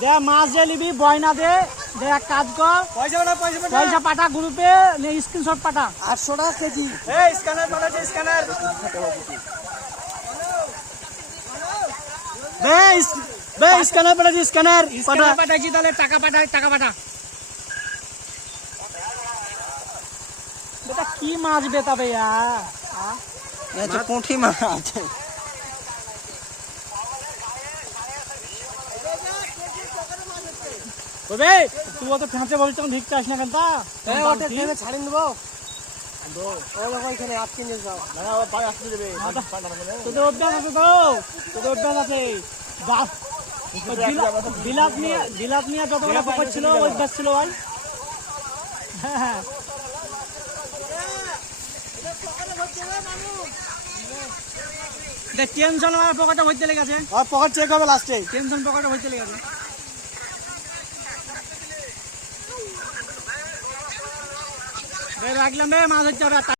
দে মাছ যে নিবি বয়না দে এক কাজ কর, পয়সা পাঠা গ্রুপে, স্ক্রিনশট পাঠা। 800 টাকা কেজি। স্ক্যানার পাঠাচ্ছে, স্ক্যানার স্ক্যানার পাঠাচ্ছি, স্ক্যানার পাঠাচ্ছি। তাহলে টাকা পাঠায়, টাকা পাঠা। বেটা কি মাছ বেতাবে পুঁটি মাছ। তুই অত ফেঁচে বলছ ঠিক চাস না কেন? ছাড়িয়ে দেবো ওইখানে আটকে নিয়ে যাও। তোদের অভ্যাস আছে তো, তোদের অভ্যাস আছে। বিলাত নিয়ে যতগুলো পকেট ছিল অভ্যাস ছিল ভাই। হ্যাঁ টেনশন আমার পকেটে হইতে লেগেছে, পকেট চেক হবে লাস্টে। টেনশন পকেটে হইতে লেগেছে। রাখলাম রে, মাছ হচ্ছে।